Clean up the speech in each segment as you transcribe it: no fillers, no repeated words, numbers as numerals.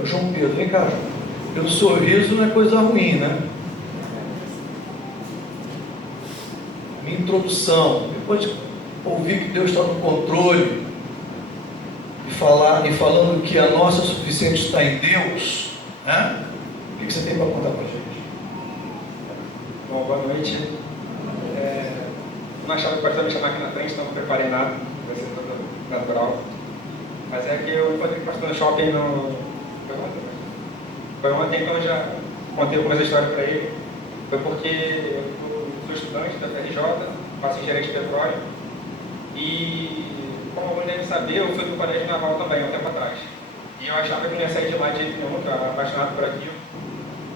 É o João Pedro, vem cá, João. Porque o sorriso não é coisa ruim, né? Minha introdução, depois de ouvir que Deus está no controle e falando que a nossa suficiente está em Deus, né? O que você tem para contar para a gente? Bom, boa noite. Não achava que o pastor me chamar aqui na frente, então não preparei nada, vai ser tudo natural. Mas é que eu encontrei com o pastor no shopping Foi ontem, então eu já contei algumas histórias para ele. Foi porque eu sou estudante da FRJ, faço engenharia de petróleo. E, como alguns devem saber, eu fui do colégio naval também, há um tempo atrás. E eu achava que não ia sair de lá de jeito nenhum, estava apaixonado por aquilo.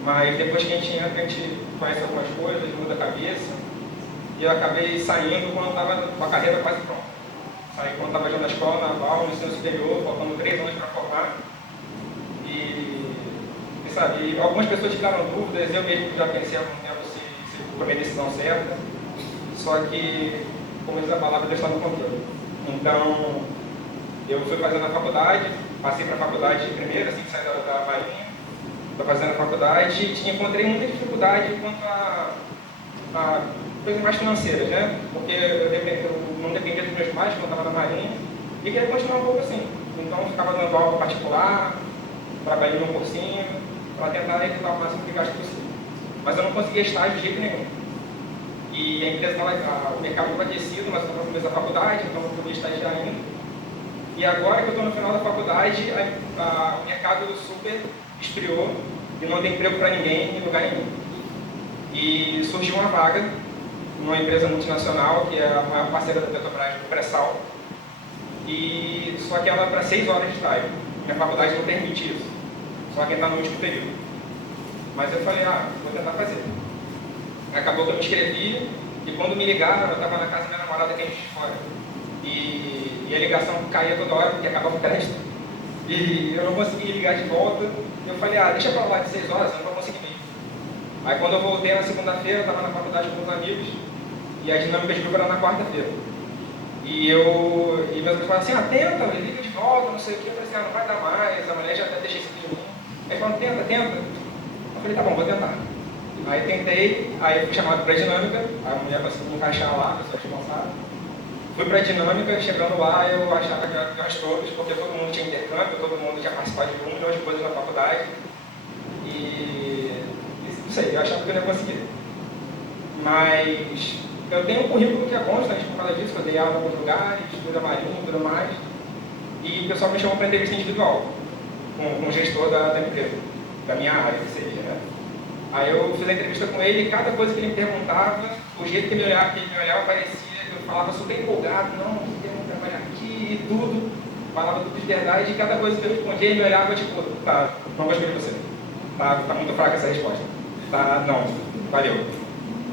Mas depois que a gente entra, a gente conhece algumas coisas, muda a cabeça. E eu acabei saindo quando eu estava com a carreira quase pronta. Saí quando estava já na escola naval, no ensino superior, faltando 3 anos para formar. E sabe, algumas pessoas ficaram dúvidas, eu mesmo já pensei há algum tempo se foi a minha decisão certa. Só que, como diz a palavra, Deus está no controle. Então, eu fui fazendo a faculdade, passei para a faculdade primeiro, assim que saí da Marinha. Estou fazendo a faculdade e encontrei muita dificuldade quanto a coisas mais financeiras, né? Porque eu não dependia dos meus pais quando estava na Marinha e queria continuar um pouco assim. Então eu ficava dando aula particular, trabalhando num cursinho, para tentar evitar o máximo de gasto possível. Mas eu não conseguia estágio de jeito nenhum. E a empresa o mercado estava aquecido, mas eu estava no começo da faculdade, então eu não podia estagiar ainda. E agora que eu estou no final da faculdade, o mercado super esfriou e não tem emprego para ninguém em lugar nenhum. E surgiu uma vaga numa empresa multinacional, que é a maior parceira da Petrobras, do pré-sal, e só que ela é para 6 horas de estágio. Minha faculdade não permite isso, só quem está no último período. Mas eu falei, vou tentar fazer. Acabou que eu me inscrevi, e quando me ligaram, eu estava na casa da minha namorada aqui de fora. E a ligação caía toda hora, porque acabava o crédito. E eu não consegui ligar de volta. Eu falei, deixa pra lá de 6 horas, eu não vou conseguir ir. Aí quando eu voltei na segunda-feira, eu estava na faculdade com os amigos, e a dinâmica de grupo era na quarta-feira. E meus amigos falaram assim, tenta, liga de volta, não sei o que. Eu falei assim, não vai dar mais, a mulher já até deixei isso de mim. Eles falaram, tenta. Eu falei, tá bom, vou tentar. Aí tentei, aí eu fui chamado para a dinâmica, a mulher conseguiu me encaixar lá, a pessoa responsável. Fui para a dinâmica, chegando lá, eu achava que era nós todos, porque todo mundo tinha intercâmbio, todo mundo tinha participado de 1 milhão de coisas na faculdade. E não sei, eu achava que eu não ia conseguir. Mas eu tenho um currículo que é constante por causa disso, eu dei aula em alguns lugares, fui da Marinha e tudo mais. E o pessoal me chamou para entrevista individual, com o gestor da empresa, da minha área, que seria, né? Aí eu fiz a entrevista com ele e cada coisa que ele me perguntava, o jeito que ele me olhava parecia que eu falava super empolgado, não, você tem que trabalhar aqui e tudo, falava tudo de verdade, e cada coisa que eu respondia ele me olhava tipo, tá, não gostei de você, tá muito fraca essa resposta, tá, não, valeu.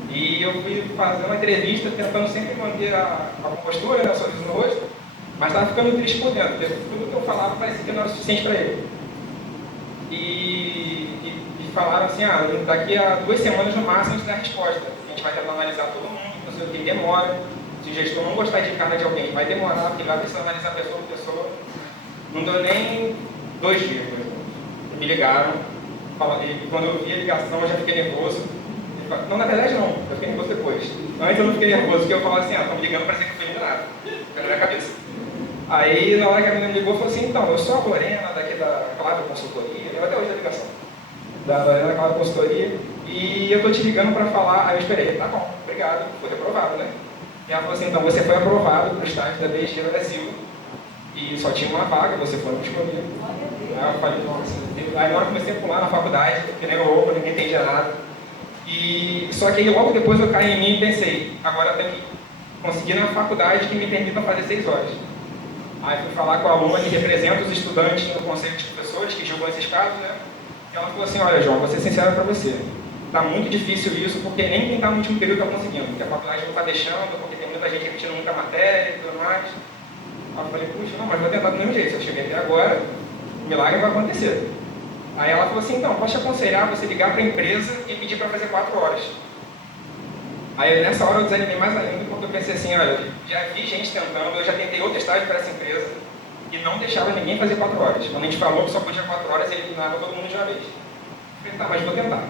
E eu fui fazer uma entrevista tentando sempre manter a compostura, né, o sorriso no rosto, mas estava ficando triste por dentro, porque tudo que eu falava parecia que não era suficiente para ele. E falaram assim, daqui a 2 semanas no máximo a gente dá a resposta. A gente vai tentar analisar todo mundo, não sei o que, demora. Se o gestor não gostar de cara de alguém, vai demorar, porque vai precisar analisar pessoa por pessoa. Não deu nem 2 dias. Me ligaram, e quando eu vi a ligação eu já fiquei nervoso. Não, na verdade não, eu fiquei nervoso depois. Antes eu não fiquei nervoso, porque eu falava assim, estão me ligando, parecia que eu fui eliminado. Fica na minha cabeça. Aí na hora que a menina me ligou, falou assim, então, eu sou a Lorena, daqui da Claro Consultoria, eu até hoje a ligação. Da Lorena Claro Consultoria, e eu estou te ligando para falar, aí eu esperei, tá bom, obrigado, foi reprovado, né? E ela falou assim, então você foi aprovado para o estágio da BG Brasil, e só tinha uma vaga, você foi no escolhido. Aí eu falei, nossa, aí na hora eu comecei a pular na faculdade, porque nem roupa, ninguém entendia nada. Só que aí logo depois eu caí em mim e pensei, agora eu tenho que conseguir na faculdade que me permita fazer 6 horas. Aí fui falar com a aluna que representa os estudantes no conselho de professores que julgam esses casos, né? E ela falou assim, olha João, vou ser sincera para você, está muito difícil isso, porque nem quem está no último período está conseguindo, porque a faculdade não está deixando, porque tem muita gente repetindo muita matéria e tudo mais. Aí eu falei, puxa, não, mas vou tentar do mesmo jeito, se eu cheguei até agora, o milagre vai acontecer. Aí ela falou assim, então, posso te aconselhar você ligar para a empresa e pedir para fazer 4 horas. Aí nessa hora eu desanimei mais ainda, porque eu pensei assim, olha, já vi gente tentando, eu já tentei outro estágio para essa empresa, e não deixava ninguém fazer 4 horas. Quando a gente falou que só podia 4 horas, ele eliminava todo mundo de uma vez. Eu falei, tá, mas vou tentar,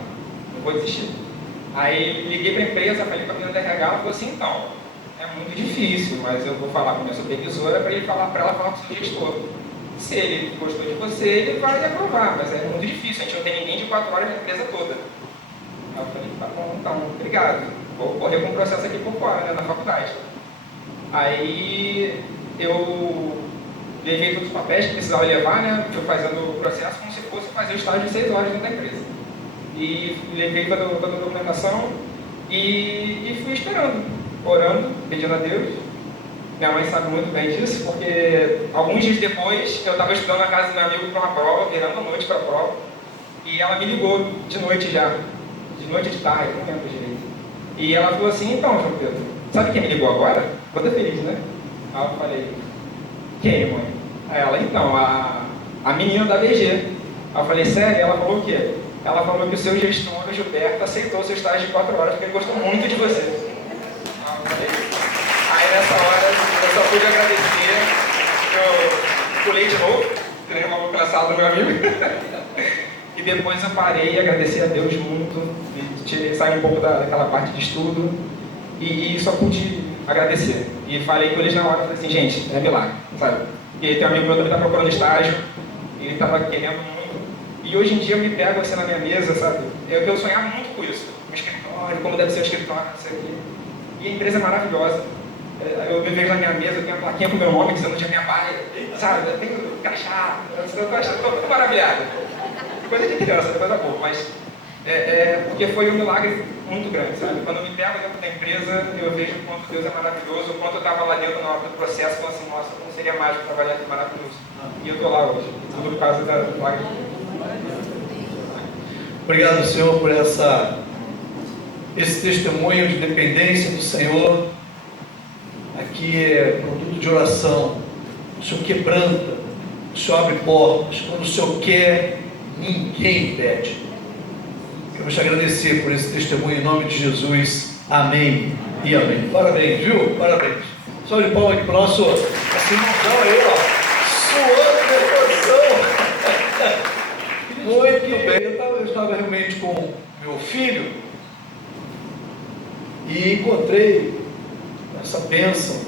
não vou desistir. Aí liguei para a empresa, falei para a menina da RH, ela falou assim, então, é muito difícil, mas eu vou falar com a minha supervisora para ela falar com o seu gestor. Se ele gostou de você, ele vai aprovar, mas é muito difícil, a gente não tem ninguém de 4 horas na empresa toda. Aí eu falei, tá bom, então, obrigado. Vou correr com o processo aqui por fora, né, na faculdade. Aí eu levei todos os papéis que precisava levar, né, fui fazendo o processo como se fosse fazer o estágio de 6 horas dentro da empresa. E levei toda a documentação e fui esperando, orando, pedindo a Deus. Minha mãe sabe muito bem disso, porque alguns dias depois eu estava estudando na casa do meu amigo para uma prova, virando a noite para a prova, e ela me ligou de noite já, de noite de tarde, não lembro direito. E ela falou assim, então, João Pedro, sabe quem me ligou agora? Toda feliz, né? Aí eu falei, quem, mãe? Aí ela, então, a menina da BG. Aí eu falei, sério? Ela falou o quê? Ela falou que o seu gestor, o Gilberto, aceitou o seu estágio de 4 horas porque ele gostou muito de você. Aí nessa hora eu só pude agradecer, eu pulei de novo, treinei uma louca na sala do meu amigo. E depois eu parei e agradeci a Deus muito, saí um pouco daquela parte de estudo e só pude agradecer. E falei com eles na hora, falei assim, gente, é milagre, sabe? E tem um amigo meu também que está procurando estágio, e ele estava querendo muito. E hoje em dia eu me pego assim na minha mesa, sabe? Eu sonhava muito com isso. Um escritório, como deve ser o escritório, não sei o quê. E a empresa é maravilhosa. Eu me vejo na minha mesa, eu tenho uma plaquinha com o meu nome, dizendo onde é minha baia, sabe? Eu tenho crachá, eu estou maravilhado. Coisa de criança, coisa boa, mas porque foi um milagre muito grande, sabe? Quando eu me pego dentro da empresa, eu vejo o quanto Deus é maravilhoso, o quanto eu estava lá dentro na hora do processo, falando assim, nossa, como seria mágico trabalhar aqui maravilhoso. E eu estou lá hoje, tudo por causa da milagre de Deus. Obrigado, Senhor, por esse testemunho de dependência do Senhor. Aqui é produto de oração. O Senhor quebranta, o Senhor abre portas. Quando o Senhor quer, ninguém impede. Quero te agradecer por esse testemunho em nome de Jesus. Amém e amém. Parabéns, viu? Parabéns. Só de palmas aqui para o nosso irmãozão aí, ó. Suando de emoção. Muito bem. Eu estava realmente com meu filho e encontrei essa bênção.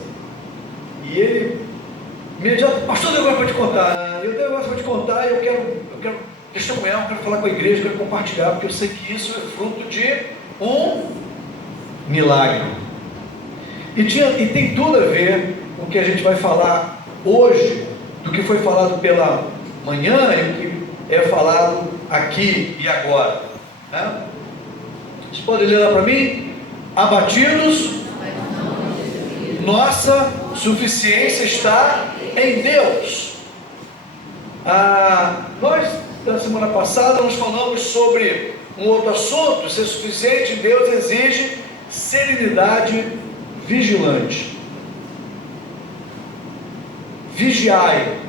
E ele imediatamente, pastor, eu tenho um negócio para te contar. Eu tenho um negócio para te contar e eu quero testemunhar, eu quero falar com a igreja, eu quero compartilhar, porque eu sei que isso é fruto de um milagre. E tem tudo a ver com o que a gente vai falar hoje, do que foi falado pela manhã e o que é falado aqui e agora. Né? Vocês podem ler lá para mim? Abatidos, nossa suficiência está em Deus. Nós, na semana passada, nós falamos sobre um outro assunto. Ser suficiente em Deus exige serenidade vigilante. Vigiai,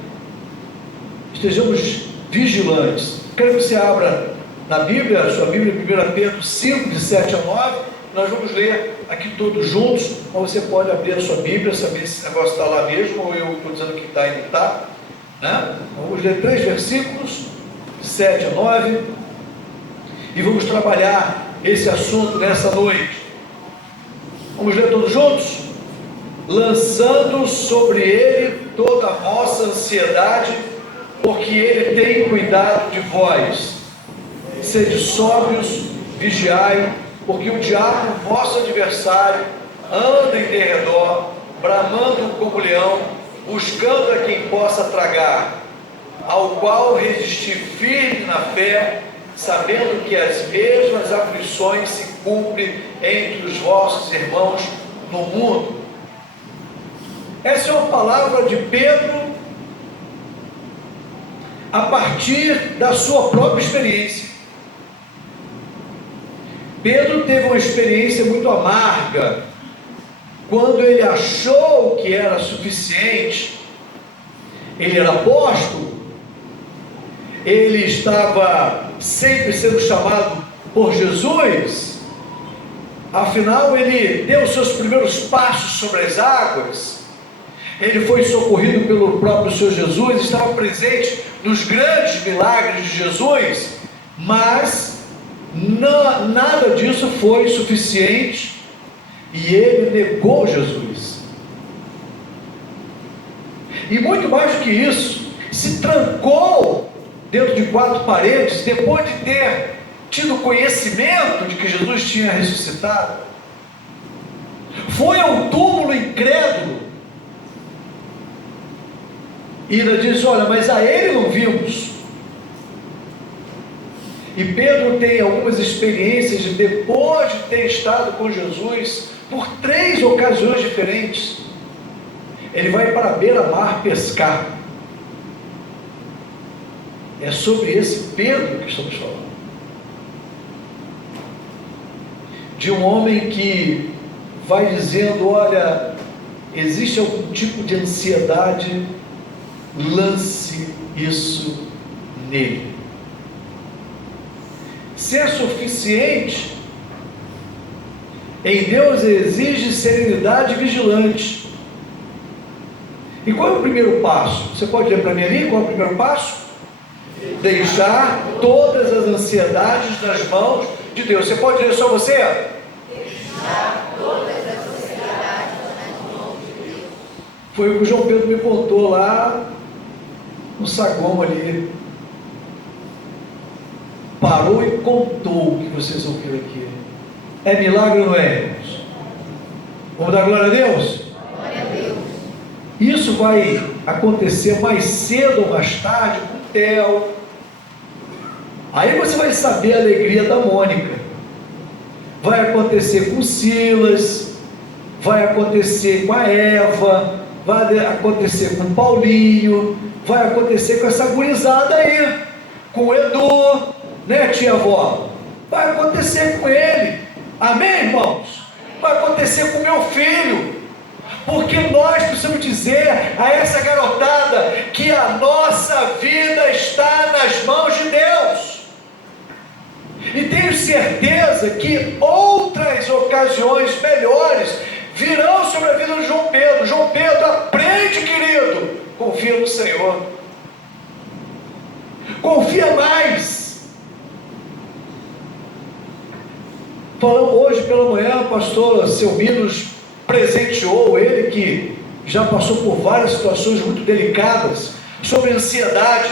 estejamos vigilantes. Quero que você abra na Bíblia, a sua Bíblia, 1 Pedro 5, de 7 a 9. Nós vamos ler aqui todos juntos, mas você pode abrir a sua Bíblia, saber se esse negócio está lá mesmo, ou eu estou dizendo que está e não está. Né? Vamos ler 3 versículos, de 7 a 9, e vamos trabalhar esse assunto nessa noite. Vamos ler todos juntos? Lançando sobre ele toda a vossa ansiedade, porque ele tem cuidado de vós. Sede sóbrios, vigiai, porque o diabo, vosso adversário, anda em derredor, bramando como leão, buscando a quem possa tragar, ao qual resistir firme na fé, sabendo que as mesmas aflições se cumprem entre os vossos irmãos no mundo. Essa é uma palavra de Pedro a partir da sua própria experiência. Pedro teve uma experiência muito amarga quando ele achou que era suficiente. Ele era apóstolo, ele estava sempre sendo chamado por Jesus, afinal ele deu os seus primeiros passos sobre as águas, ele foi socorrido pelo próprio Senhor Jesus, estava presente nos grandes milagres de Jesus, mas nada disso foi suficiente e ele negou Jesus. E muito mais do que isso, se trancou dentro de 4 paredes, depois de ter tido conhecimento de que Jesus tinha ressuscitado, foi ao túmulo incrédulo, e ainda disse: olha, mas a ele não vimos. E Pedro tem algumas experiências de, depois de ter estado com Jesus, por 3 ocasiões diferentes, ele vai para a beira-mar pescar. É sobre esse Pedro que estamos falando. De um homem que vai dizendo: olha, existe algum tipo de ansiedade, lance isso nele. Ser suficiente em Deus exige serenidade e vigilante. E qual é o primeiro passo? Você pode ler para mim ali qual é o primeiro passo? Deixar todas as ansiedades nas mãos de Deus. Você pode ler só você? Deixar todas as ansiedades nas mãos de Deus. Foi o que o João Pedro me contou lá no saguão ali. Parou e contou o que vocês ouviram aqui. É milagre ou não é, irmãos? Vamos dar glória a Deus? Glória a Deus. Isso vai acontecer mais cedo ou mais tarde com o Theo. Aí você vai saber a alegria da Mônica. Vai acontecer com o Silas, vai acontecer com a Eva, vai acontecer com o Paulinho, vai acontecer com essa gurizada aí, com o Edu, né, tia avó? Vai acontecer com ele. Amém, irmãos? Vai acontecer com meu filho. Porque nós precisamos dizer a essa garotada que a nossa vida está nas mãos de Deus. E tenho certeza que outras ocasiões melhores virão sobre a vida de João Pedro. João Pedro, aprende, querido. Confia no Senhor. Confia mais. Falamos hoje pela manhã, o pastor Selmir nos presenteou, ele que já passou por várias situações muito delicadas, sobre ansiedade.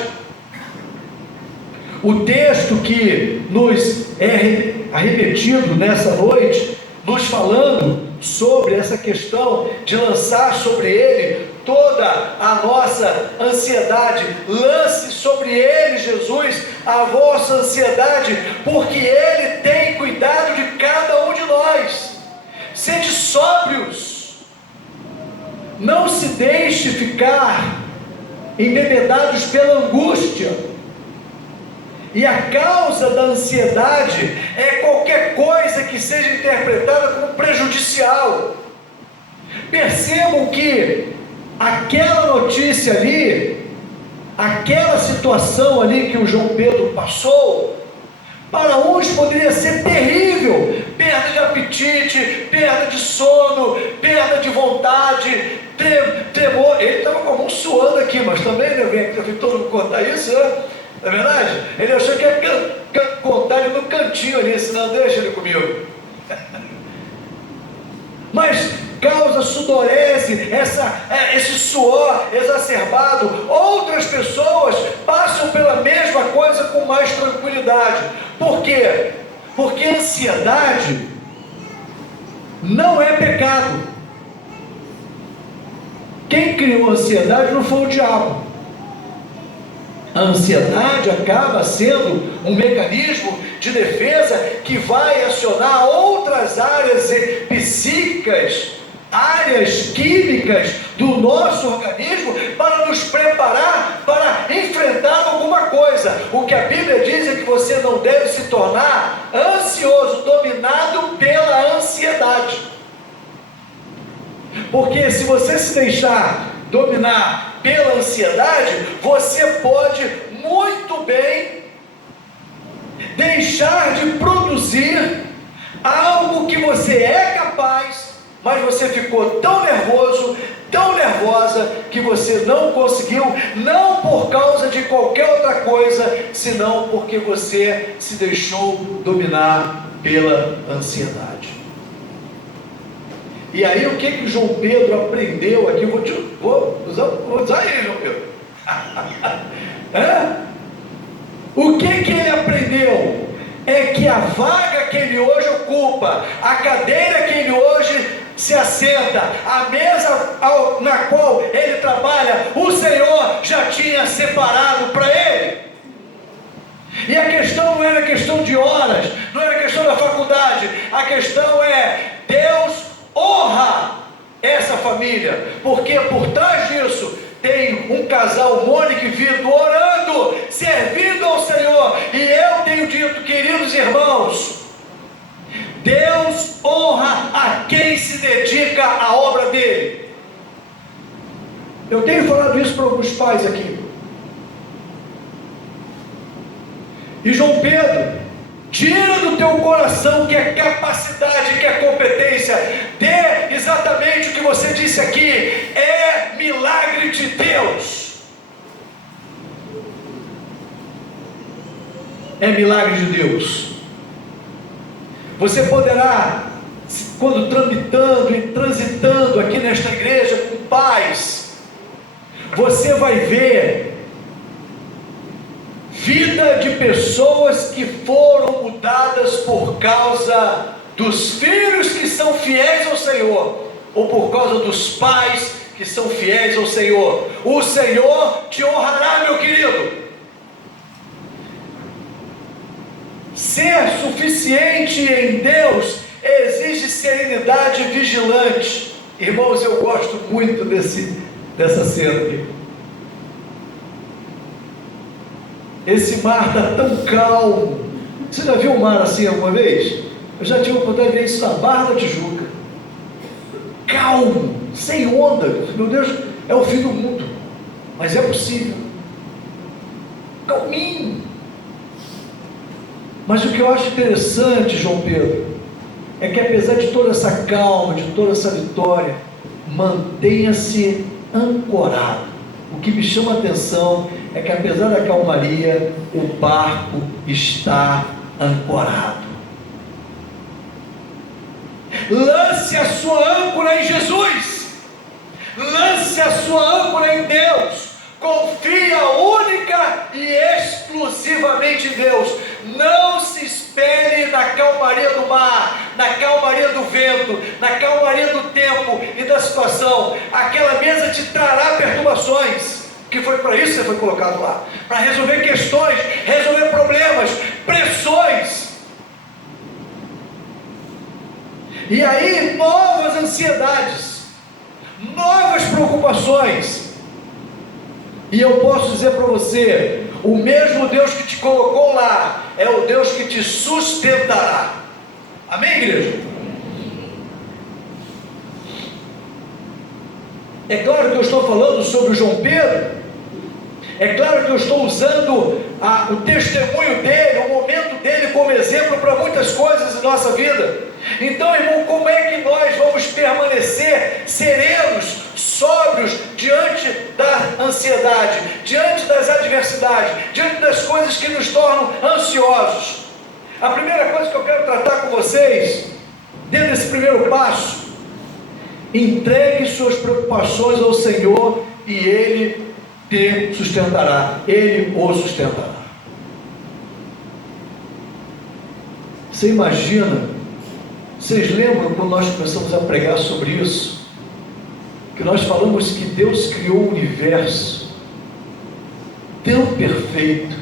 O texto que nos é arremetido nessa noite, nos falando sobre essa questão de lançar sobre ele toda a nossa ansiedade. Lance sobre ele, Jesus, a vossa ansiedade, porque ele tem cuidado de cada um de nós. Sede sóbrios, não se deixe ficar embebedados pela angústia. E a causa da ansiedade é qualquer coisa que seja interpretada como prejudicial. Percebam que aquela notícia ali, aquela situação ali que o João Pedro passou, para uns poderia ser terrível: perda de apetite, perda de sono, perda de vontade, tremor. Ele estava com a mão suando aqui, mas também, né, vem todo mundo contar isso, né? Não é verdade? Ele achou que ia contar ele no cantinho ali, senão deixa ele comigo. Mas causa sudorese, esse suor exacerbado. Outras pessoas passam pela mesma coisa com mais tranquilidade. Por quê? Porque a ansiedade não é pecado. Quem criou a ansiedade não foi o diabo. A ansiedade acaba sendo um mecanismo de defesa que vai acionar outras áreas psíquicas, áreas químicas do nosso organismo para nos preparar para enfrentar alguma coisa. O que a Bíblia diz é que você não deve se tornar ansioso, dominado pela ansiedade. Porque se você se deixar dominar pela ansiedade, você pode muito bem deixar de produzir algo que você é capaz mas você ficou tão nervoso, tão nervosa, que você não conseguiu, não por causa de qualquer outra coisa, senão porque você se deixou dominar pela ansiedade. E aí o que João Pedro aprendeu aqui? Vou usar ele, João Pedro. O que ele aprendeu? É que a vaga que ele hoje ocupa, a cadeira que ele hoje se assenta, a mesa na qual ele trabalha, o Senhor já tinha separado para ele. E a questão não era questão de horas, não era questão da faculdade, a questão é: Deus honra essa família, porque por trás disso tem um casal, Mônica e Vitor, orando, servindo ao Senhor. E eu tenho dito, queridos irmãos, Deus honra a quem se dedica à obra dele. Eu tenho falado isso para alguns pais aqui. E João Pedro, tira do teu coração que é capacidade, que é competência, dê exatamente o que você disse aqui, é milagre de Deus. É milagre de Deus. Você poderá, quando tramitando e transitando aqui nesta igreja com paz, você vai ver vida de pessoas que foram mudadas por causa dos filhos que são fiéis ao Senhor, ou por causa dos pais que são fiéis ao Senhor. O Senhor te honrará, meu querido. Ser suficiente em Deus exige serenidade vigilante. Irmãos, eu gosto muito dessa cena aqui. Esse mar está tão calmo. Você já viu um mar assim alguma vez? Eu já tive a oportunidade de ver isso na Barra da Tijuca. Calmo, sem onda. Meu Deus, é o fim do mundo. Mas é possível. Calminho. Mas o que eu acho interessante, João Pedro, é que apesar de toda essa calma, de toda essa vitória, mantenha-se ancorado. O que me chama a atenção é que apesar da calmaria, o barco está ancorado. Lance a sua âncora em Jesus, lance a sua âncora em Deus, confia única e exclusivamente em Deus. Não se espere na calmaria do mar, na calmaria do vento, na calmaria do tempo e da situação. Aquela mesa te trará perturbações, que foi para isso que você foi colocado lá, para resolver questões, resolver problemas, pressões. E aí novas ansiedades, novas preocupações. E eu posso dizer para você, o mesmo Deus que te colocou lá é o Deus que te sustentará. Amém, igreja? É claro que eu estou falando sobre o João Pedro, é claro que eu estou usando o testemunho dele, o momento dele como exemplo para muitas coisas em nossa vida. Então, irmão, como é que nós vamos permanecer serenos, sóbrios, diante da ansiedade, diante das adversidades, diante das coisas que nos tornam ansiosos? A primeira coisa que eu quero tratar com vocês, dentro desse primeiro passo: entregue suas preocupações ao Senhor e Ele te sustentará, Ele o sustentará. Você imagina, vocês lembram quando nós começamos a pregar sobre isso, que nós falamos que Deus criou o universo tão perfeito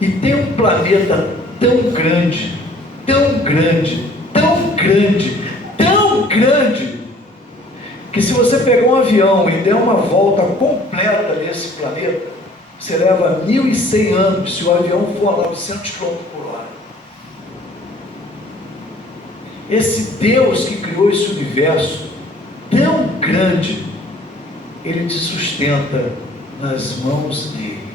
e tem um planeta tão grande, tão grande, tão grande, tão grande, que se você pegar um avião e der uma volta completa nesse planeta, você leva 1.100 anos se o avião for a 900 km por hora. Esse Deus que criou esse universo tão grande, Ele te sustenta nas mãos dEle.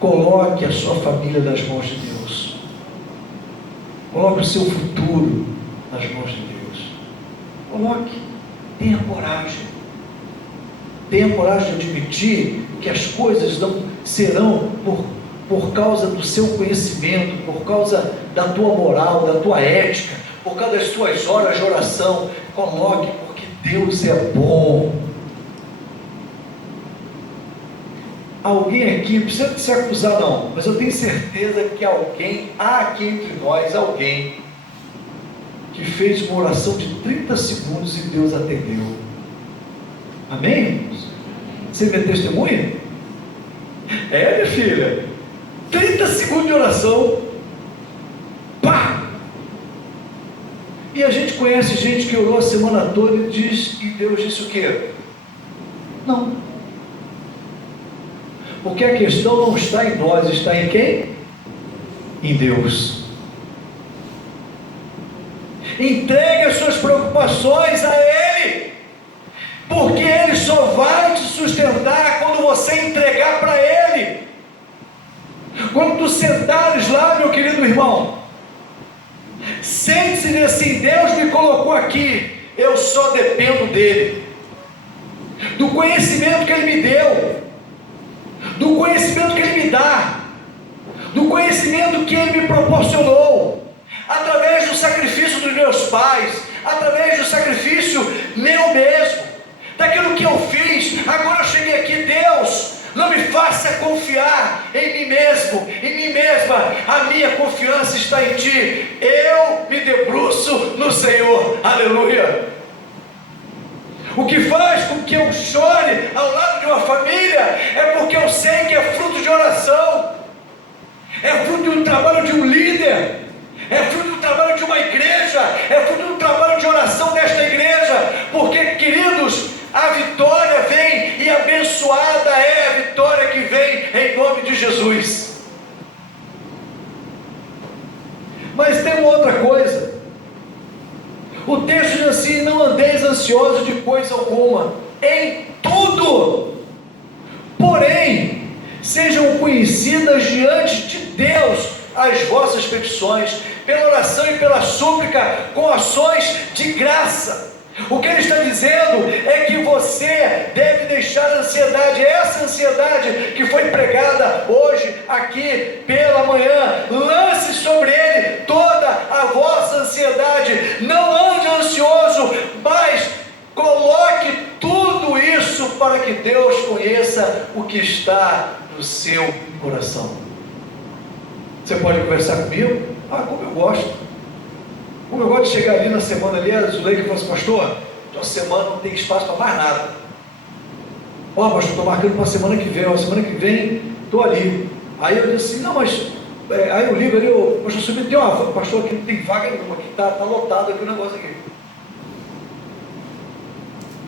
Coloque a sua família nas mãos de Deus. Coloque o seu futuro nas mãos de Deus. Coloque. Tenha coragem. Tenha coragem de admitir que as coisas não serão por causa do seu conhecimento, por causa da tua moral, da tua ética, por causa das tuas horas de oração. Coloque, porque Deus é bom. Alguém aqui, não precisa se acusar não, mas eu tenho certeza que há aqui entre nós alguém que fez uma oração de 30 segundos e Deus atendeu. Amém? Você vê testemunha? Minha filha, 30 segundos de oração, pá! E a gente conhece gente que orou a semana toda e Deus disse o quê? Não. Porque a questão não está em nós, está em quem? Em Deus. Entregue as suas preocupações a Ele, porque Ele só vai te sustentar quando você entregar para Ele. Quando tu sentares lá, meu querido irmão, sente-se assim: Deus me colocou aqui, eu só dependo dEle, do conhecimento que Ele me deu, do conhecimento que Ele me dá, do conhecimento que Ele me proporcionou, através do sacrifício dos meus pais, através do sacrifício meu mesmo, daquilo que eu fiz. Agora eu cheguei aqui, Deus, não me faça confiar em mim mesmo, em mim mesma, a minha confiança está em Ti, eu me debruço no Senhor, aleluia. O que faz com que eu chore ao lado de uma família é porque eu sei que é fruto de oração, é fruto de um trabalho de um líder, é fruto do trabalho de uma igreja, é fruto do trabalho de oração desta igreja, porque, queridos, a vitória vem, e abençoada é a vitória que vem em nome de Jesus. Mas tem uma outra coisa. O texto diz assim: não andeis ansiosos de coisa alguma, em tudo, porém, sejam conhecidas diante de Deus as vossas petições, pela oração e pela súplica, com ações de graça. O que ele está dizendo é que você deve deixar a ansiedade, essa ansiedade que foi pregada hoje aqui pela manhã, lance sobre ele toda a vossa ansiedade, não ande ansioso, mas coloque tudo isso para que Deus conheça o que está no seu coração. Você pode conversar comigo? Como eu gosto. Como eu gosto de chegar ali na semana ali, a Zuleika falou assim: pastor, tua semana não tem espaço para mais nada. Pastor, estou marcando para a semana que vem. A semana que vem estou ali. Aí eu disse assim: não, mas aí eu ligo ali, pastor, você tem uma pastor, aqui não tem vaga nenhuma, aqui está lotado aqui o negócio aqui.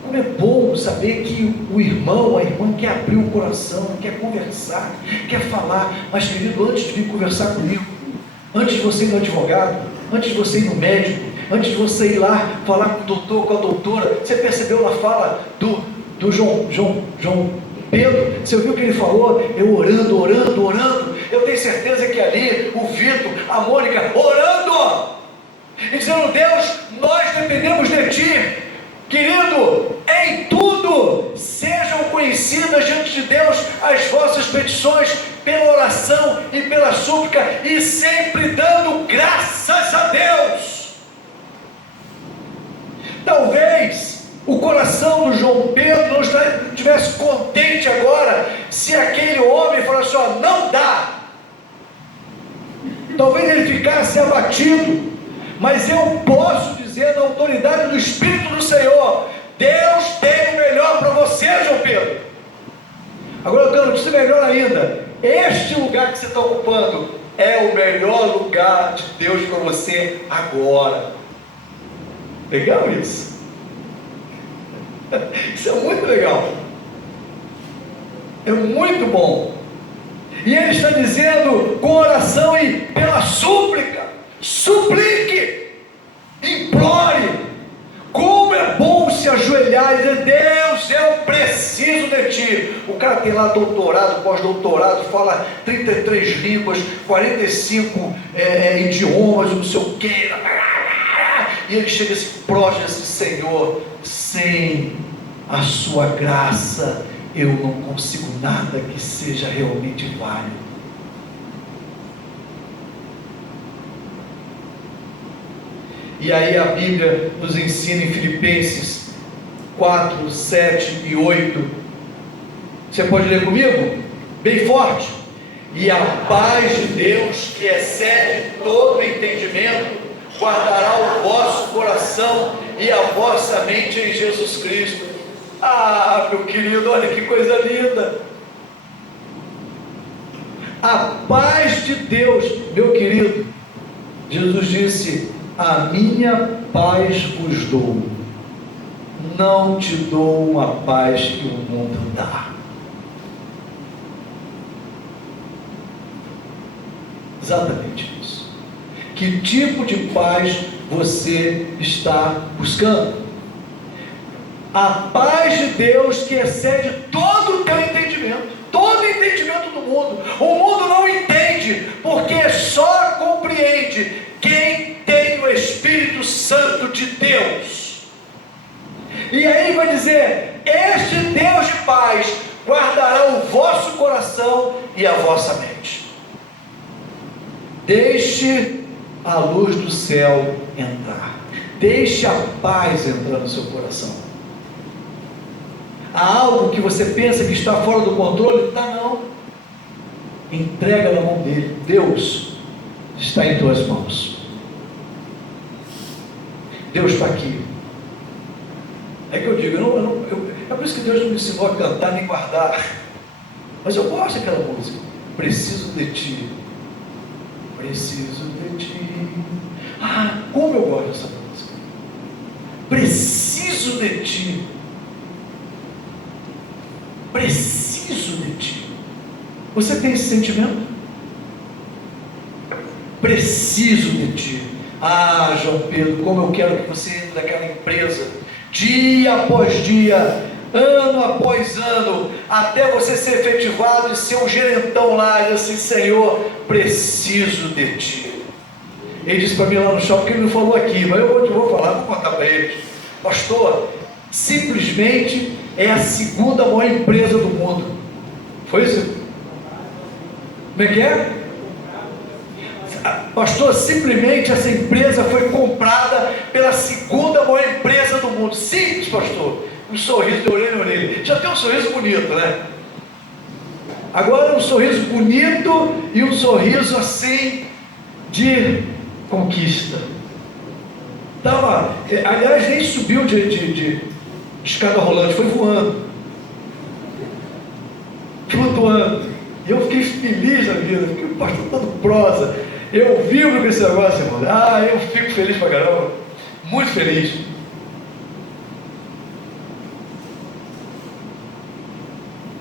Como é bom saber que o irmão, a irmã quer abrir o coração, quer conversar, quer falar. Mas, querido, antes de vir conversar comigo, antes de você ir no advogado, antes de você ir no médico, antes de você ir lá falar com o doutor, com a doutora, você percebeu na fala do João Pedro? Você ouviu o que ele falou? Eu orando, eu tenho certeza que ali o Vitor, a Mônica, orando, e dizendo: Deus, nós dependemos de Ti, querido, em tudo sejam conhecidas diante de Deus as vossas petições, pela oração e pela súplica, e sempre dando graças a Deus. Talvez o coração do João Pedro não estivesse contente agora, se aquele homem falasse: não dá. Talvez ele ficasse abatido, mas eu posso dizer, na autoridade do Espírito do Senhor, Deus tem o melhor para você, João Pedro. Agora eu tenho uma notícia melhor ainda: este lugar que você está ocupando é o melhor lugar de Deus para você agora. Legal isso? Isso é muito legal, é muito bom. E ele está dizendo, com oração e pela súplica, suplique, implore. Como é bom se ajoelhar e dizer: Deus, céu, preciso de ti. O cara tem lá doutorado, pós-doutorado, fala 33 línguas, 45 idiomas, não sei o quê. E ele chega assim, próximo assim, Senhor, sem a sua graça, eu não consigo nada que seja realmente válido. E aí a Bíblia nos ensina em Filipenses 4, 7 e 8. Você pode ler comigo? Bem forte. E a paz de Deus, que excede todo entendimento, guardará o vosso coração e a vossa mente em Jesus Cristo. Ah, meu querido, olha que coisa linda. A paz de Deus, meu querido, Jesus disse, a minha paz vos dou, não te dou uma paz que o mundo dá. Exatamente isso. Que tipo de paz você está buscando? A paz de Deus que excede todo o teu entendimento, todo o entendimento do mundo. O mundo não entende, porque só compreende quem tem o Espírito Santo de Deus. E aí vai dizer, este Deus de paz guardará o vosso coração e a vossa mente. Deixe a luz do céu entrar, deixe a paz entrar no seu coração. Há algo que você pensa que está fora do controle? Está não. Entrega na mão dele. Deus está em tuas mãos. Deus está aqui. É que eu digo, é por isso que Deus não me ensinou a cantar nem guardar. Mas eu gosto daquela música. Preciso de ti. Preciso de ti. Ah, como eu gosto dessa música. Preciso de ti. Preciso de ti. Você tem esse sentimento? Preciso de ti. Ah, João Pedro, como eu quero que você entre naquela empresa, dia após dia, ano após ano, até você ser efetivado e ser um gerentão lá, e assim, Senhor, preciso de ti. Ele disse para mim lá no shopping, que ele não falou aqui, mas eu vou falar, vou contar para ele. Pastor, simplesmente é a segunda maior empresa do mundo. Foi isso? Como é que é? Pastor, simplesmente essa empresa foi comprada pela segunda maior empresa do mundo. Simples, pastor. Um sorriso de orelha em orelha. Já tem um sorriso bonito, né? Agora um sorriso bonito e um sorriso assim de conquista. Aliás, nem subiu de escada rolante, foi voando, flutuando. E eu fiquei feliz na vida, fiquei pastor todo prosa. Eu vivo com esse negócio, irmão. Ah, eu fico feliz pra caramba, muito feliz.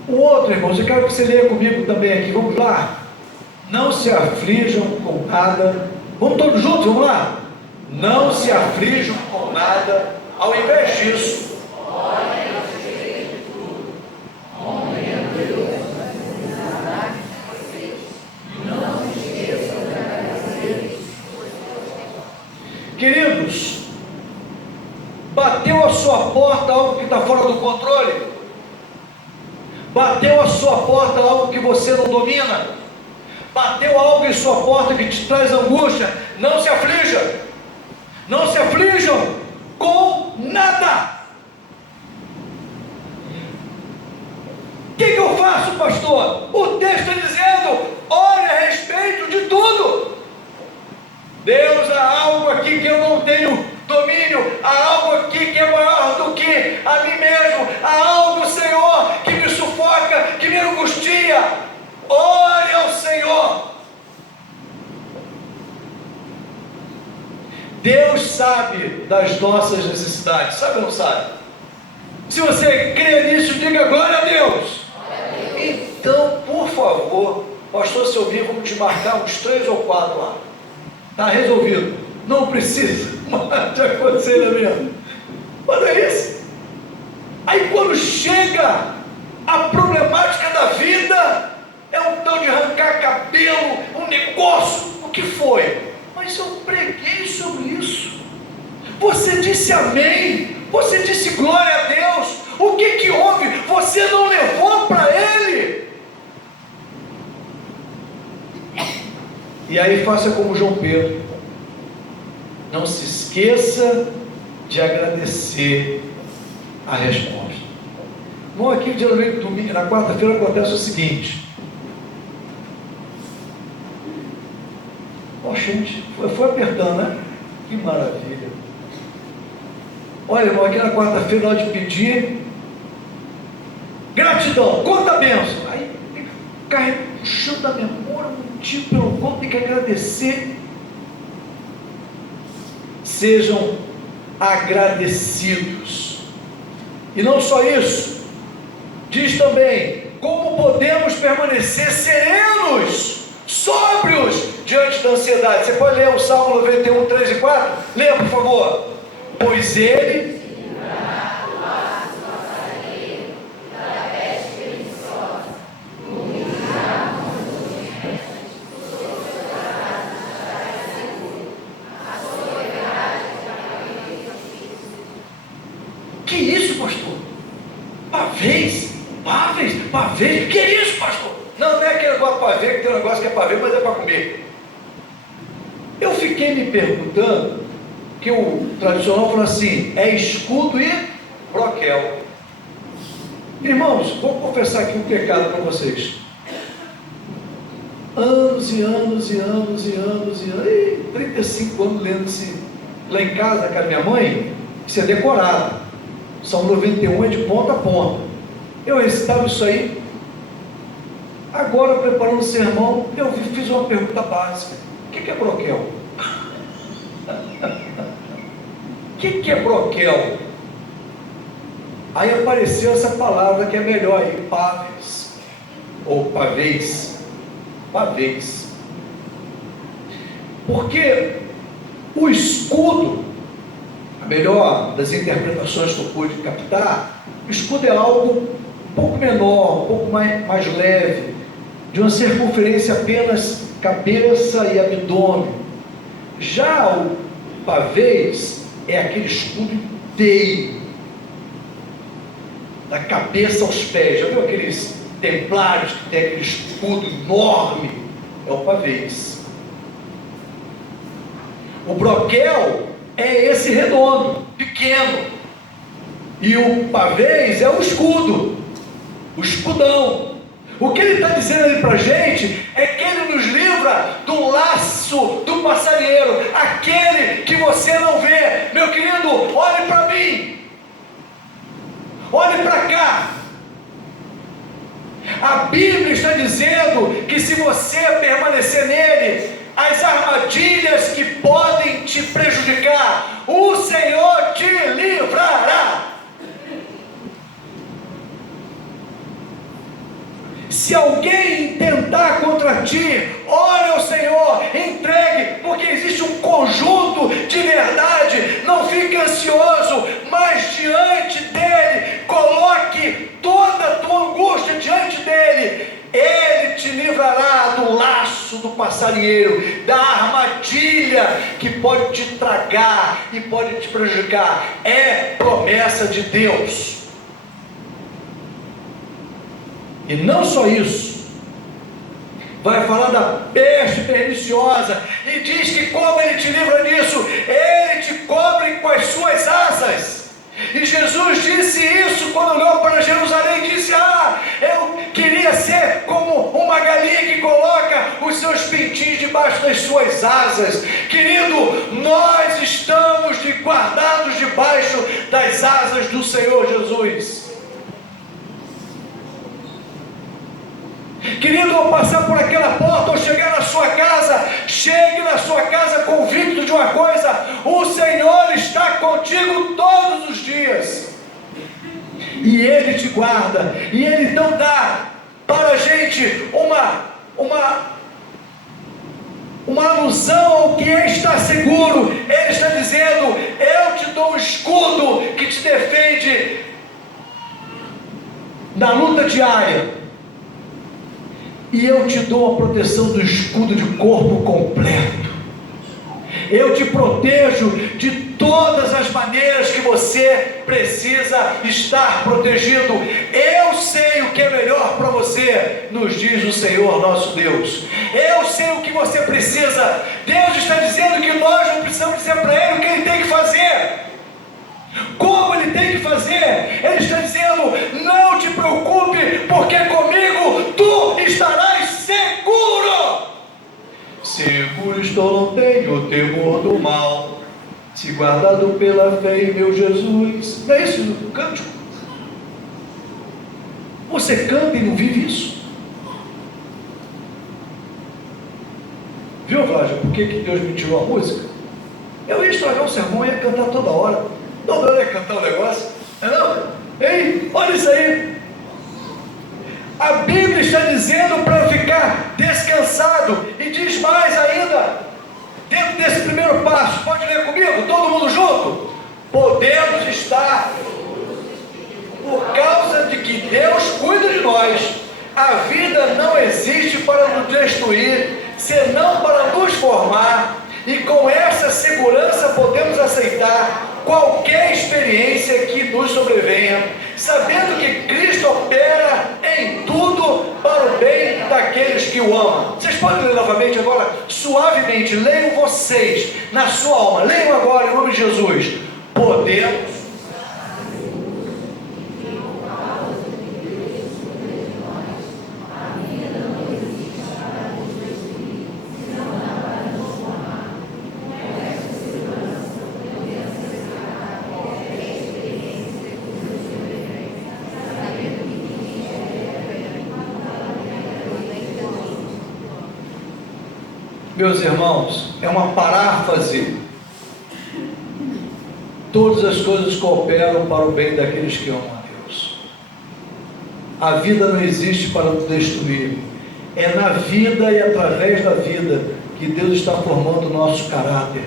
O outro, irmãos, eu quero que você leia comigo também aqui, vamos lá. Não se aflijam com nada. Vamos todos juntos, vamos lá. Não se aflijam com nada, ao invés disso, queridos, bateu a sua porta algo que está fora do controle? Bateu a sua porta algo que você não domina? Bateu algo em sua porta que te traz angústia? Não se aflija, não se aflijam com nada. O que eu faço, pastor? O texto está dizendo, ore a respeito de tudo. Deus, há algo aqui que eu não tenho domínio, há algo aqui que é maior do que a mim mesmo, há algo, Senhor, que me sufoca, que me angustia. Ore ao Senhor. Deus sabe das nossas necessidades, sabe ou não sabe? Se você crê nisso, diga glória a Deus. Então, por favor, pastor, se ouvir, vamos te marcar uns 3 ou 4 lá. Está resolvido. Não precisa mais acontecer na minha. Mas é isso. Aí quando chega a problemática da vida, é um tal de arrancar cabelo, um negócio, o que foi? Mas eu preguei sobre isso, você disse amém, você disse glória a Deus, o que houve? Você não levou para Ele. E aí faça como João Pedro, não se esqueça de agradecer a resposta. Bom, aqui geralmente domingo, na quarta-feira acontece o seguinte. Ó, gente, foi apertando, né? Que maravilha. Olha, irmão, aqui na quarta-feira, na hora de pedir gratidão, conta a bênção. Aí carrega puxando da memória, um motivo pelo qual tem que agradecer. Sejam agradecidos. E não só isso, diz também, como podemos permanecer serenos, sóbrios, diante da ansiedade. Você pode ler o Salmo 91, 3 e 4? Leia, por favor. Pois Ele pavês, que é isso, pastor? Não é aquele negócio pavê, que tem um negócio que é pavê, mas é para comer. Eu fiquei me perguntando, que o tradicional falou assim, é escudo e broquel. Irmãos, vou confessar aqui um pecado para vocês. Anos e anos e anos e anos e anos, 35 anos lendo-se lá em casa com a minha mãe, isso é decorado. Salmo 91 é de ponta a ponta. Eu recitava isso aí. Agora, preparando o sermão, eu fiz uma pergunta básica: o que é broquel? O que é broquel? Aí apareceu essa palavra que é melhor aí, pavês, ou pavês, pavês. Porque o escudo, a melhor das interpretações que eu pude captar, o escudo é algo um pouco menor, um pouco mais leve, de uma circunferência apenas cabeça e abdômen. Já o pavês é aquele escudo inteiro, da cabeça aos pés. Já viu aqueles templários que tem aquele escudo enorme? É o pavês. O broquel é esse redondo, pequeno, e o pavês é o escudo, o escudão. O que ele está dizendo ali para a gente é que ele nos livra do laço do passarinheiro, aquele que você não vê. Meu querido, olhe para mim, olhe para cá. A Bíblia está dizendo que se você permanecer nele, as armadilhas que podem te prejudicar, o Senhor te livrará. Se alguém tentar contra ti, ore ao Senhor, entregue, porque existe um conjunto de verdade. Não fique ansioso, mas diante dele, coloque toda a tua angústia diante dele. Ele te livrará do laço do passarinheiro, da armadilha que pode te tragar e pode te prejudicar. É promessa de Deus. E não só isso, vai falar da peste perniciosa, e diz que como ele te livra disso, ele te cobre com as suas asas. E Jesus disse isso quando olhou para Jerusalém, disse: eu queria ser como uma galinha que coloca os seus pintinhos debaixo das suas asas. Querido, nós estamos guardados debaixo das asas do Senhor Jesus. Querido, ao passar por aquela porta, ao chegar na sua casa, chegue na sua casa convicto de uma coisa: o Senhor está contigo todos os dias, e Ele te guarda, e Ele então dá para a gente uma alusão ao que é estar seguro. Ele está dizendo: eu te dou um escudo que te defende na luta diária, e eu te dou a proteção do escudo de corpo completo. Eu te protejo de todas as maneiras que você precisa estar protegido. Eu sei o que é melhor para você, nos diz o Senhor nosso Deus. Eu sei o que você precisa. Deus está dizendo que nós não precisamos dizer para Ele o que Ele tem que fazer, como Ele tem que fazer. Ele está dizendo: não te preocupe, porque comigo tu estarás seguro. Seguro estou, não tenho temor do mal, se guardado pela fé em meu Jesus. Não é isso o cântico? Você canta e não vive isso? Viu, Vládio, por que Deus me tirou a música? Eu ia estragar o sermão, ia cantar toda hora. Toda hora ia cantar o negócio, não é não? Ei, olha isso aí. A Bíblia está dizendo para ficar descansado, e diz mais ainda, dentro desse primeiro passo. Pode ler comigo, todo mundo junto? Podemos estar, por causa de que Deus cuida de nós. A vida não existe para nos destruir, senão para nos formar, e com essa segurança podemos aceitar qualquer experiência que nos sobrevenha, sabendo que Cristo opera em tudo para o bem daqueles que o amam. Vocês podem ler novamente agora, suavemente, leiam vocês, na sua alma, leiam agora em nome de Jesus. Podemos Meus irmãos, é uma paráfrase. Todas as coisas cooperam para o bem daqueles que amam a Deus. A vida não existe para nos destruir. É na vida e através da vida que Deus está formando o nosso caráter.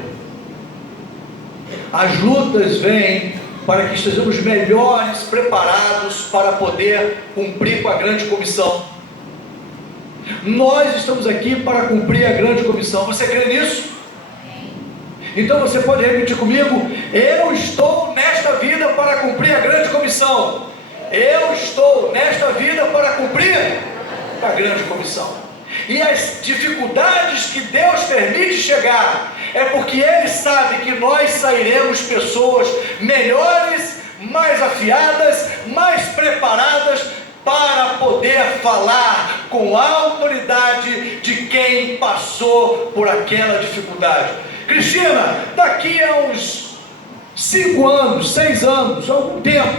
As lutas vêm para que estejamos melhores preparados para poder cumprir com a grande comissão. Nós estamos aqui para cumprir a grande comissão. Você crê nisso? Então você pode repetir comigo: eu estou nesta vida para cumprir a grande comissão. Eu estou nesta vida para cumprir a grande comissão. E as dificuldades que Deus permite chegar, é porque Ele sabe que nós sairemos pessoas melhores, mais afiadas, mais preparadas, para poder falar com a autoridade de quem passou por aquela dificuldade. Cristina, daqui a uns 5 anos, 6 anos, algum tempo,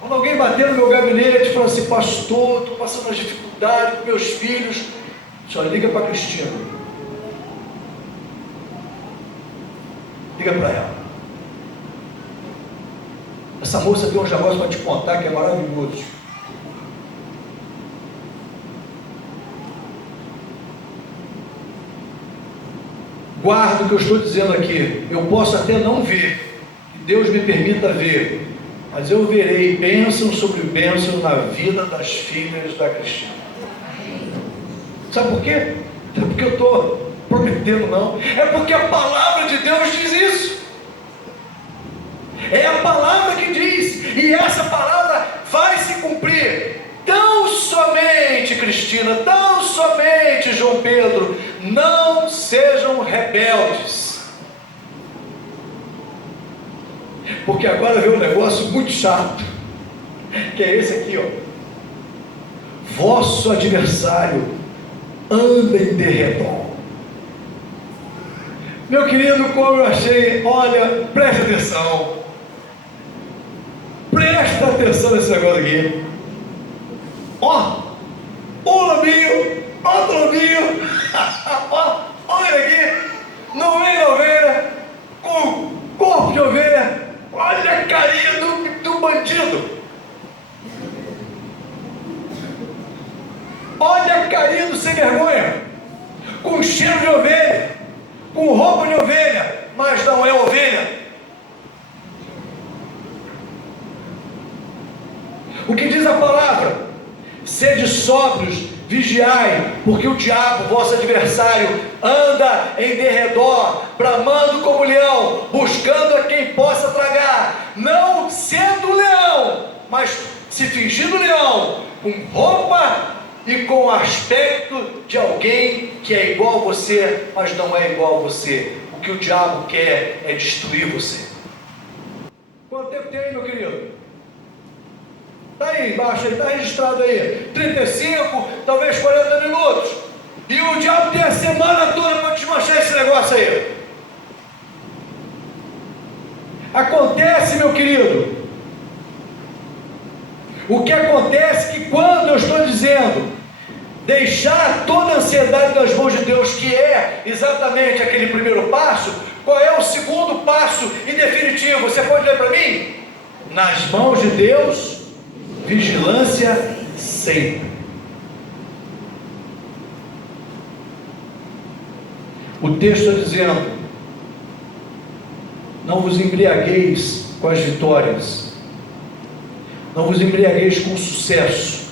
quando alguém bater no meu gabinete e falar assim: pastor, estou passando uma dificuldade com meus filhos, só liga para a Cristina, liga para ela. Essa moça tem um negócio para te contar que é maravilhoso. Guarda o que eu estou dizendo aqui. Eu posso até não ver, que Deus me permita ver, mas eu verei bênção sobre bênção na vida das filhas da Cristina. Sabe por quê? Não é porque eu estou prometendo, não. É porque a palavra de Deus diz isso. É a palavra que diz, e essa palavra vai se cumprir. Tão somente, Cristina, tão somente, João Pedro, não sejam rebeldes. Porque agora vem um negócio muito chato, que é esse aqui, ó. Vosso adversário anda em derredor. Meu querido, como eu achei, olha, preste atenção. Presta atenção nesse negócio aqui. Ó, um lobinho, outro lobinho. Olha aqui, no meio da ovelha, com corpo de ovelha. Olha a carinha do bandido. Olha a carinha do sem vergonha, com cheiro de ovelha, com roupa de ovelha, mas não é ovelha. O que diz a palavra? Sede sóbrios, vigiai, porque o diabo, vosso adversário, anda em derredor, bramando como leão, buscando a quem possa tragar, não sendo leão, mas se fingindo leão, com roupa e com aspecto de alguém que é igual a você, mas não é igual a você. O que o diabo quer é destruir você. Quanto tempo tem aí, meu querido? Está aí embaixo, está registrado aí, 35, talvez 40 minutos, e o diabo tem a semana toda para desmanchar esse negócio aí. Acontece, meu querido, o que acontece é que quando eu estou dizendo deixar toda a ansiedade nas mãos de Deus, que é exatamente aquele primeiro passo, qual é o segundo passo e definitivo? Você pode ler para mim? Nas mãos de Deus, vigilância sempre. O texto está dizendo: não vos embriagueis com as vitórias, não vos embriagueis com o sucesso,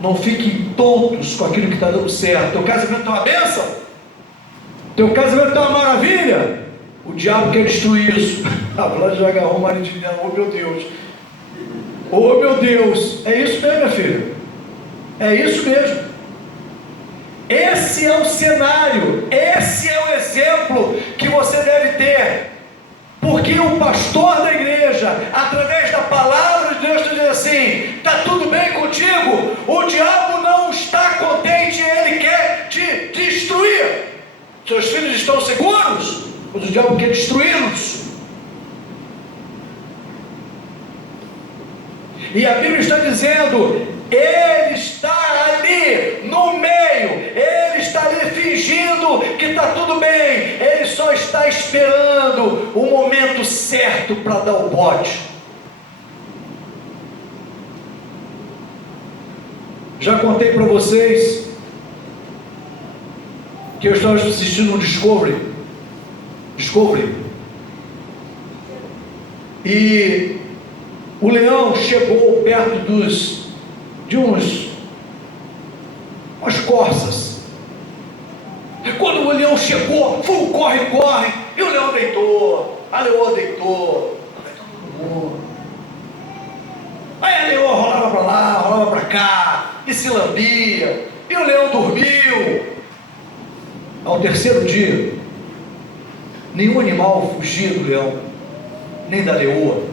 não fiquem tontos com aquilo que está dando certo. Teu casamento é uma bênção, teu casamento é uma maravilha, o diabo quer destruir isso. A Vlad já agarrou o marido dela, oh meu Deus, oh meu Deus, é isso mesmo, minha filha, é isso mesmo. Esse é o cenário, esse é o exemplo que você deve ter, porque o pastor da igreja, através da palavra de Deus, está dizendo assim: está tudo bem contigo? O diabo não está contente, ele quer te destruir. Seus filhos estão seguros, mas o diabo quer destruí-los. E a Bíblia está dizendo: ele está ali no meio, ele está ali fingindo que está tudo bem, ele só está esperando o momento certo para dar o bote. Já contei para vocês que eu estava assistindo um Discovery, e o leão chegou perto de umas corças. E quando o leão chegou, corre, e o leão deitou, a leoa deitou, aí a leoa rolava para lá, rolava para cá, e se lambia, e o leão dormiu. Ao terceiro dia, nenhum animal fugia do leão, nem da leoa.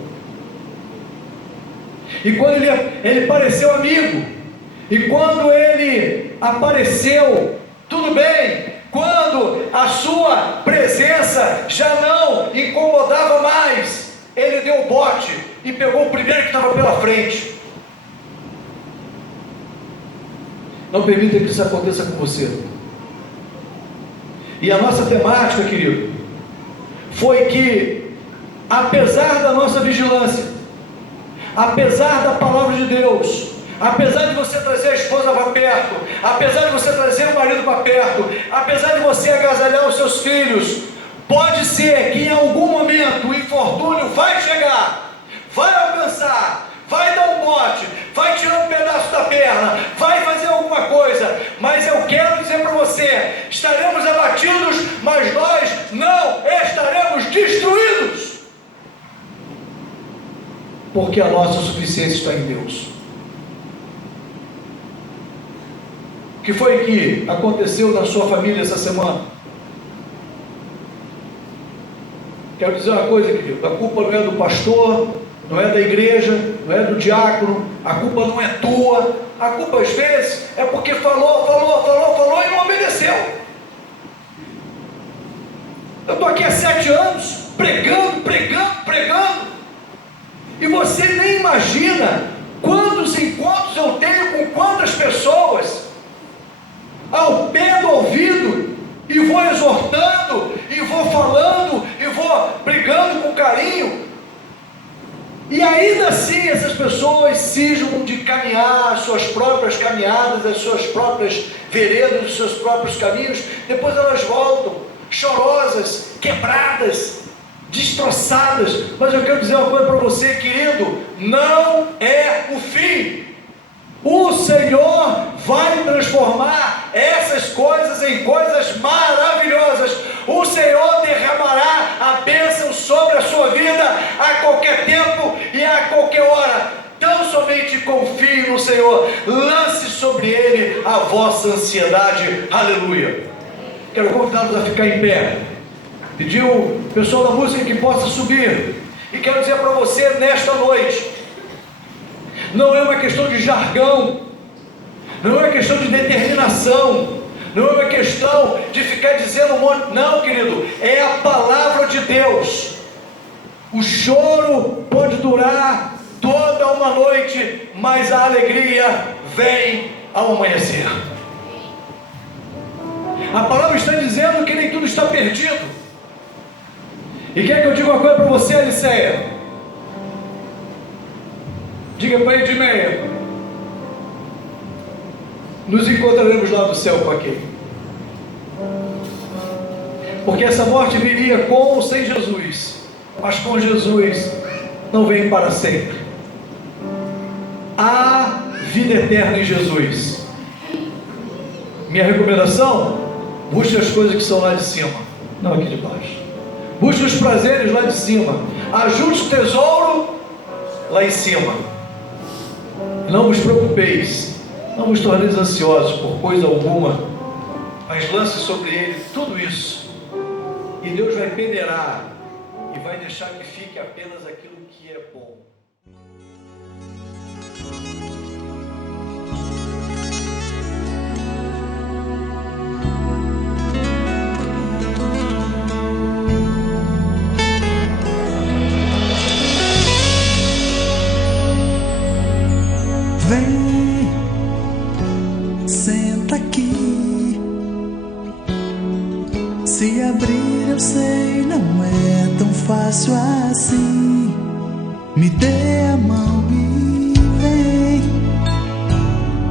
E quando ele pareceu amigo, e quando ele apareceu, tudo bem, quando a sua presença já não incomodava mais, ele deu o bote e pegou o primeiro que estava pela frente. Não permita que isso aconteça com você. E a nossa temática, querido, foi que, apesar da nossa vigilância, apesar da palavra de Deus, apesar de você trazer a esposa para perto, apesar de você trazer o marido para perto, apesar de você agasalhar os seus filhos, pode ser que em algum momento o infortúnio vai chegar, vai alcançar, vai dar um bote, vai tirar um pedaço da perna, vai fazer alguma coisa, mas eu quero dizer para você: estaremos abatidos, mas nós não estaremos destruídos, porque a nossa suficiência está em Deus. O que foi que aconteceu na sua família essa semana? Quero dizer uma coisa, querido: a culpa não é do pastor, não é da igreja, não é do diácono, a culpa não é tua, a culpa às vezes é porque falou e não obedeceu. Eu estou aqui há 7 anos, pregando, e você nem imagina quantos encontros eu tenho com quantas pessoas, ao pé do ouvido, e vou exortando, e vou falando, e vou brigando com carinho, e ainda assim essas pessoas cismam de caminhar as suas próprias caminhadas, as suas próprias veredas, os seus próprios caminhos. Depois elas voltam chorosas, quebradas, destroçadas. Mas eu quero dizer uma coisa para você, querido: não é o fim. O Senhor vai transformar essas coisas em coisas maravilhosas. O Senhor derramará a bênção sobre a sua vida a qualquer tempo e a qualquer hora. Tão somente confie no Senhor, lance sobre Ele a vossa ansiedade. Aleluia. Quero convidá-los a ficar em pé. Pedir o pessoal da música que possa subir. E quero dizer para você nesta noite, não é uma questão de jargão, não é uma questão de determinação, não é uma questão de ficar dizendo um monte. Não, querido, é a palavra de Deus. O choro pode durar toda uma noite, mas a alegria vem ao amanhecer. A palavra está dizendo que nem tudo está perdido. E quer que eu diga uma coisa para você, Aliceia? Diga para Edmeia: nos encontraremos lá no céu com aquele. Porque essa morte viria com ou sem Jesus, mas com Jesus não vem para sempre. Há vida eterna em Jesus. Minha recomendação: busque as coisas que são lá de cima, não aqui de baixo. Busque os prazeres lá de cima. Ajuste o tesouro lá em cima. Não vos preocupeis, não vos torneis ansiosos por coisa alguma, mas lance sobre Ele tudo isso, e Deus vai peneirar e vai deixar que fique apenas aquilo que é bom. Vem, senta aqui. Se abrir eu sei, não é tão fácil assim. Me dê a mão e vem,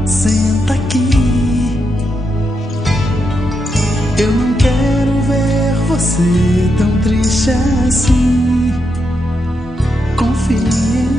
senta aqui. Eu não quero ver você tão triste assim. Confie em